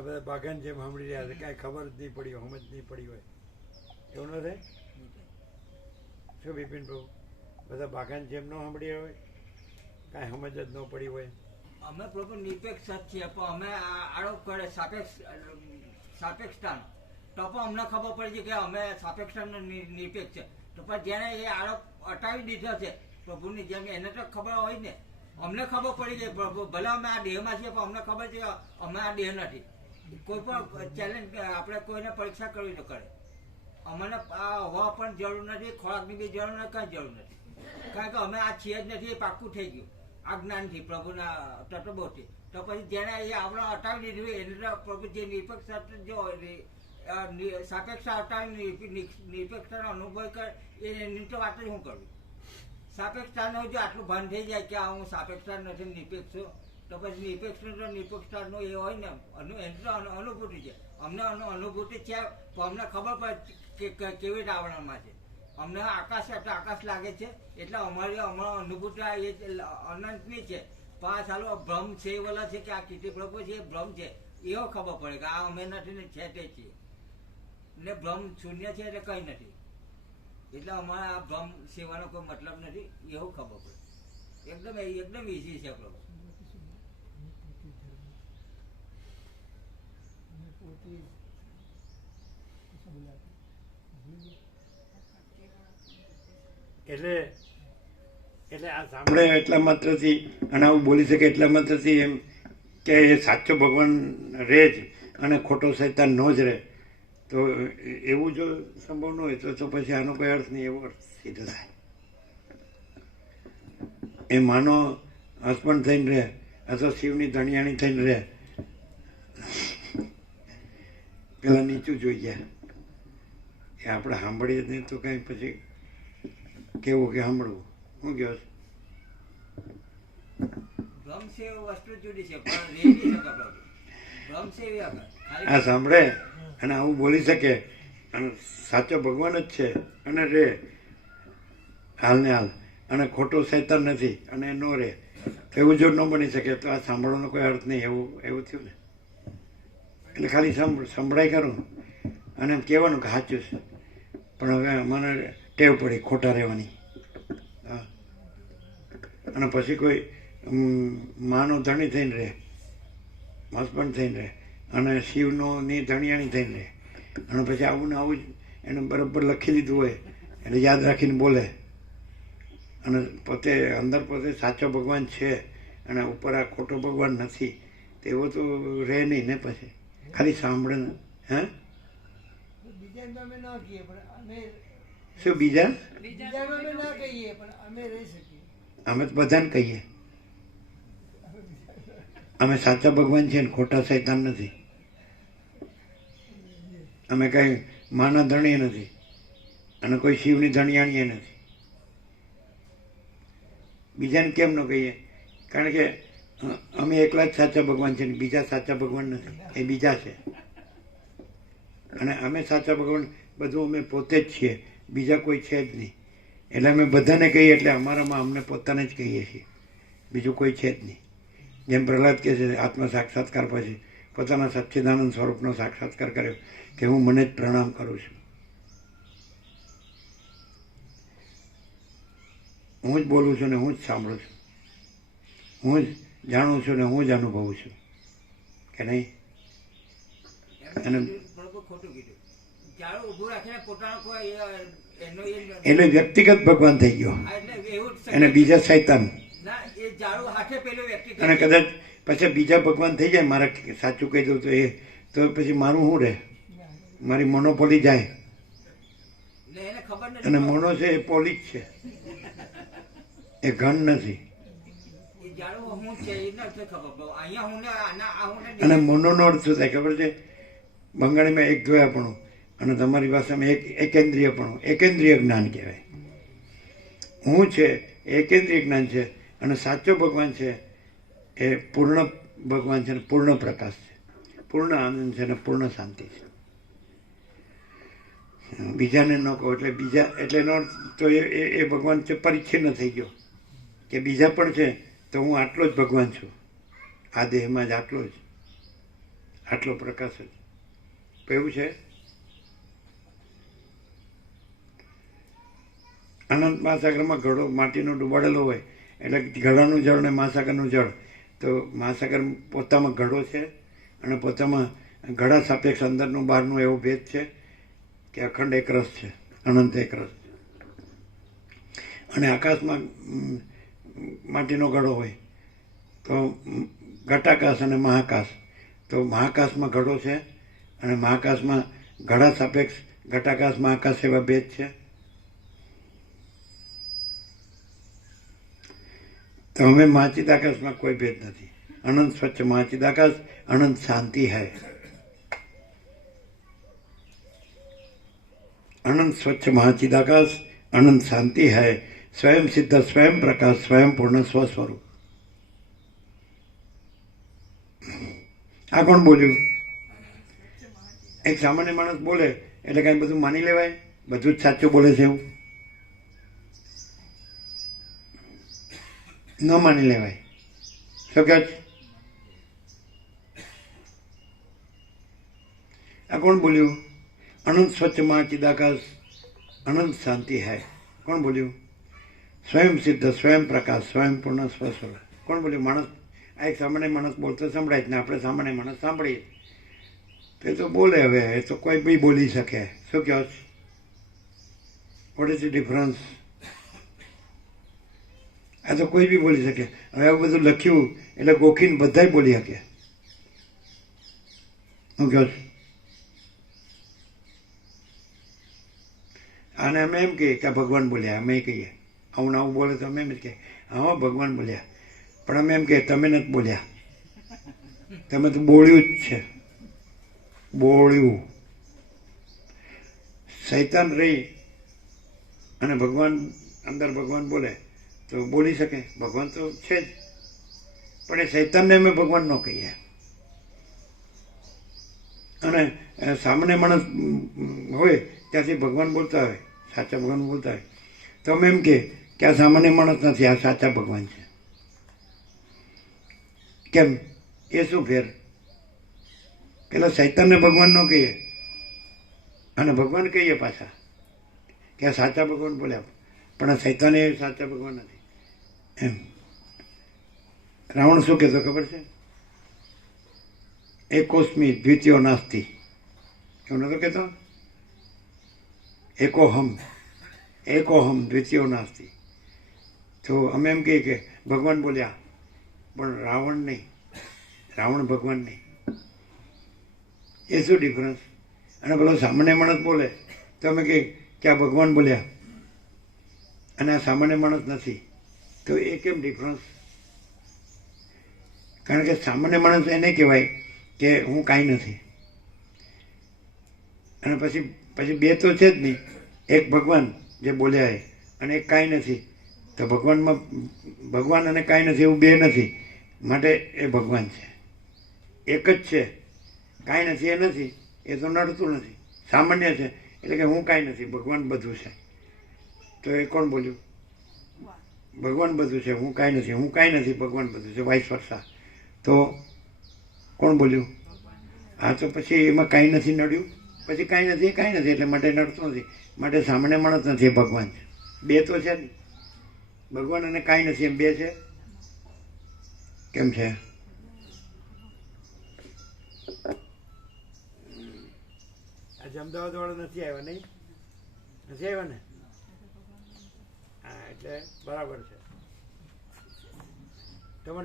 આ બધા બાગાન જેમ સાંભળી રહ્યા છે, કાંઈ ખબર જ નહીં પડી સમજ નહીં પડી હોય. એવું ન થાય? શું બિપિન પ્રભુ? બધા બાગાન જેમ ન સાંભળી હોય, કાંઈ સમજ જ ન પડી હોય. અમે પ્રભુ નિરપેક્ષ જ છીએ, પણ અમે આ આરોપ કરે સાપેક્ષ, સાપેક્ષતાનો. તો પણ અમને ખબર પડી છે કે અમે સાપેક્ષતાનો નિરપેક્ષ છે. તો પણ જેને એ આરોપ હટાવી દીધો છે, પ્રભુની જેમ, એને તો ખબર હોય ને. અમને ખબર પડી જાય ભલે અમે આ દેહમાં છીએ, પણ અમને ખબર છે અમે આ દેહ નથી. કોઈ પણ ચેલેન્જ આપણે કોઈને પરીક્ષા કરવી ન કરે. અમને હવા પણ જરૂર નથી, ખોરાકની બી જરૂર નથી, કાંઈ જરૂર નથી. કારણ કે અમે આ છીએ જ નથી, એ પાક્કું થઈ ગયું. આ જ્ઞાનથી, પ્રભુના તત્વોથી તો પછી જેને એ આપણે હટાવી દીધું એને પ્રભુ જે નિરપેક્ષ જો સાપેક્ષ હટાવી નિર- નિર- નિરપેક્ષતાનો અનુભવ કરે એની તો વાત જ હું કરું. સાપેક્ષતાનો જો આટલું ભાન થઈ જાય કે હું સાપેક્ષતા નથી, નિરપેક્ષ છું તો પછી નિરપેક્ષ નિરપેક્ષતાનો એ હોય ને અનુ એની તો અનુભૂતિ છે. અમને અનુ- અનુભૂતિ છે તો અમને ખબર પડે, કે કેવી આવરણમાં છે. અમને આકાશ એટલે આકાશ લાગે છે, એટલે અમારી અમારો અનુભૂતિ એ અનંતની છે. પણ ચાલો ભ્રમ છે એવાલા છે કે આ કીર્તિ પ્રભુ છે એ ભ્રમ છે. એવો ખબર પડે કે આ અમે નથી ને છે તે છીએ. ને ભ્રમ શૂન્ય છે એટલે કંઈ નથી. એટલે અમારા આ ભ્રમ સેવાનો કોઈ મતલબ નથી, એવું ખબર પડે. એકદમ એકદમ ઈઝી છે પ્રભુ. એટલે એટલે આ સાંભળે. એટલા માત્રથી, અને આવું બોલી શકે એટલા માત્રથી એમ કે એ સાચો ભગવાન રહે જ, અને ખોટો સૈતાન ન જ રહે. તો એવું જો સંભવ ન હોય તો પછી આનો કોઈ અર્થ નહીં, એવો અર્થ સીધો થાય. એ માનો હસબન્ડ થઈને રહે, અથવા શિવની ધણિયાણી થઈને રહે પેલા નીચું જોઈ ગયા એ આપણે સાંભળીએ જ નહીં તો કાંઈ પછી કેવું કે સાંભળવું. શું કહો આ સાંભળે? અને આવું બોલી શકે? અને સાચો ભગવાન જ છે. અને રે. હાલ ને હાલ. અને ખોટો શૈતાન નથી. અને નો રે. એવું જો ન બની શકે તો આ સાંભળવાનો કોઈ અર્થ નહીં. એવું એવું થયું ને? એટલે ખાલી સાંભળ સંભળાય કરું અને એમ કહેવાનું કે સાચું છે. પણ હવે મને ટેવ પડી ખોટા રહેવાની. હા. અને પછી કોઈ માનો ધણી થઈને રહે. હસબન્ડ થઈને રહે. અને શિવનો ની ધણિયાણી થઈને રહે. અને પછી આવું ને આવું જ એને બરાબર લખી લીધું હોય એટલે યાદ રાખીને બોલે. અને પોતે, અંદર પોતે સાચો ભગવાન છે. અને ઉપર આ ખોટો ભગવાન નથી. તેવો તો રહે નહીં ને પછી. ખાલી સાંભળે ને હે? શું બીજા? અમે તો બધાને કહીએ. અમે સાચા ભગવાન છીએ ને ખોટા શૈતાન નથી. અમે કઈ માના ધણીએ નથી અને કોઈ શિવની ધણિયાણીએ નથી. બીજાને કેમ ન કહીએ? કારણ કે અમે એકલા જ સાચા ભગવાન છે બીજા સાચા ભગવાન નથી. એ બીજા છે. અને અમે સાચા ભગવાન બધું અમે પોતે જ છીએ. બીજા કોઈ છે જ નહીં. એટલે અમે બધાને કહીએ એટલે અમારામાં અમને પોતાને જ કહીએ છીએ. બીજું કોઈ છે જ નહીં. જેમ પ્રહલાદ કહે છે, આત્મ સાક્ષાત્કાર પછી. પોતાના સચ્ચિદાનંદ સ્વરૂપનો સાક્ષાત્કાર કર્યો કે હું મને જ પ્રણામ કરું છું. હું જ બોલું છું ને હું જ સાંભળું છું. હું જ જાણું છું ને હું જ અનુભવું છું. કે નહીં? અને- એનો એટલે વ્યક્તિગત ભગવાન થઈ ગયો. અને બીજા શૈતાન. અને કદાચ પછી બીજા ભગવાન થઈ જાય મારે સાચું કહી દઉં તો એ તો પછી મારું શું રહે? મારી મોનોપોલી જાય. એને અને મોનો છે એ પોલી જ છે. એ ઘન નથી. અને મોનોનો અર્થ શું થાય ખબર છે? બંગાળીમાં એક જોયાપણું અને તમારી ભાષામાં એક એકેન્દ્રિયપણું. એકેન્દ્રિય જ્ઞાન કહેવાય. હું છે એકેન્દ્રિય જ્ઞાન છે અને સાચો ભગવાન છે એ પૂર્ણ ભગવાન છે અને પૂર્ણ પ્રકાશ છે. પૂર્ણ આનંદ છે અને પૂર્ણ શાંતિ છે. બીજાને ન કહો એટલે બીજા, એટલે એનો તો એ ભગવાન છે, પરિચ્છિન્ન થઈ ગયો. કે બીજા પણ છે તો હું આટલો જ ભગવાન છું. આ દેહમાં જ આટલો જ. આટલો પ્રકાશ જ. કેવું છે? અનંત મહાસાગરમાં ઘડો માટીનો ડૂબાડેલો હોય, એટલે ઘડાનું જળ અને મહાસાગરનું જળ. તો મહાસાગર પોતામાં ઘડો છે અને પોતામાં ઘડા સાપેક્ષ અંદરનું બહારનું એવો ભેદ છે કે અખંડ એક રસ છે, અનંત એકરસ છે. અને આકાશમાં માટીનો ઘડો હોય, તો ઘટાકાશ અને મહાકાશ. તો મહાકાશમાં ઘડો છે અને મહાકાશમાં ઘડા સાપેક્ષ ઘટાકાશ, મહાકાશ એવા ભેદ છે. તો અમે મહાચિદાકાશમાં કોઈ ભેદ નથી. અનંત સ્વચ્છ મહાચિદાકાશ અનંત શાંતિ હૈ. અનંત સ્વચ્છ મહાચિદાકાશ અનંત શાંતિ હૈ. સ્વયં સિદ્ધ સ્વયં પ્રકાશ સ્વયં પૂર્ણ સ્વસ્વરૂપ આ કોણ બોલ્યું? એક સામાન્ય માણસ બોલે, એટલે કાંઈ બધું માની લેવાય? બધું જ સાચું બોલે છે એવું? ન માની લેવાય. શું કહે આ કોણ બોલ્યું? અનંત સ્વચ્છમાં ચિદાકાશ અનંત શાંતિ હૈ. કોણ બોલ્યું? સ્વયં સિદ્ધ, સ્વયં પ્રકાશ, સ્વયં પૂર્ણ સ્વસ્વર કોણ બોલ્યું? માણસ. આ એક સામાન્ય માણસ બોલતો સંભળાય જ ને, આપણે સામાન્ય માણસ સાંભળીએ. તે તો બોલે હવે, એ તો કોઈ બી બોલી શકે. શું કહો વોટ ઇઝ ડિફરન્સ આ તો કોઈ બી બોલી શકે. હવે આવું બધું લખ્યું, એટલે ગોખીને બધાય બોલી શકે. શું કહો છું? અને અમે એમ કહીએ કે ભગવાન બોલ્યા, અમે કહીએ. આવું આવું બોલે તો અમે એમ જ કહે હા ભગવાન બોલ્યા. પણ અમે એમ કહે તમે નથી બોલ્યા. તમે તો બોળ્યું જ છે. બોળ્યું. શૈતાન રહી અને ભગવાન અંદર ભગવાન બોલે, તો બોલી શકે. ભગવાન તો છે જ. પણ એ શૈતાનને અમે ભગવાન ન કહીએ. અને સામાન્ય માણસ હોય, ત્યાંથી ભગવાન બોલતા હોય, સાચા ભગવાન બોલતા હોય. તો અમે એમ કે કે આ સામાન્ય માણસ નથી, આ સાચા ભગવાન છે. કેમ? એ શું ફેર? પેલા શૈતાનને ભગવાન ન કહીએ. અને ભગવાન કહીએ પાછા કે આ સાચા ભગવાન બોલ્યા. પણ આ શૈતાન એ સાચા ભગવાન નથી. એમ. રાવણ શું કહેતો ખબર છે? એકોસ્મી દ્વિતીયો નાસ્તી. એવું નતો કહેતો? એકોહમ. એકોહમ દ્વિતીયો નાસ્તી. તો અમે એમ કહીએ કે ભગવાન બોલ્યા, પણ રાવણ નહીં. રાવણ ભગવાન નહીં. એ શું ડિફરન્સ અને પેલો સામાન્ય માણસ બોલે, તો અમે કહીએ કે આ ભગવાન બોલ્યા. અને આ સામાન્ય માણસ નથી. તો એ કેમ ડિફરન્સ કારણ કે સામાન્ય માણસ એને કહેવાય કે હું કાંઈ નથી. અને પછી પછી બે તો છે જ નહીં. એક ભગવાન જે બોલ્યા એ, અને એક કાંઈ નથી. તો ભગવાનમાં, ભગવાન અને કાંઈ નથી, એવું બે નથી. માટે એ ભગવાન છે. એક જ છે. કાંઈ નથી, એ નથી. એ તો નડતું નથી. સામાન્ય છે. એટલે કે હું કાંઈ નથી. ભગવાન બધું છે. તો એ કોણ બોલ્યું? ભગવાન બધું છે. હું કાંઈ નથી. હું કાંઈ નથી. ભગવાન બધું છે. વાઇસ વર્ષા તો કોણ બોલ્યું? હા, તો પછી એમાં કાંઈ નથી નડ્યું. પછી કાંઈ નથી કાંઈ નથી. એટલે માટે નડતું નથી. માટે સામાન્ય માણસ નથી એ ભગવાન બે તો છે ને ભગવાન અને કાંઈ નથી, એમ બે છે? કેમ છે? આજે અમદાવાદ વાળા નથી આવ્યા, નહીં? નથી આવ્યા ને? હા, એટલે બરાબર છે.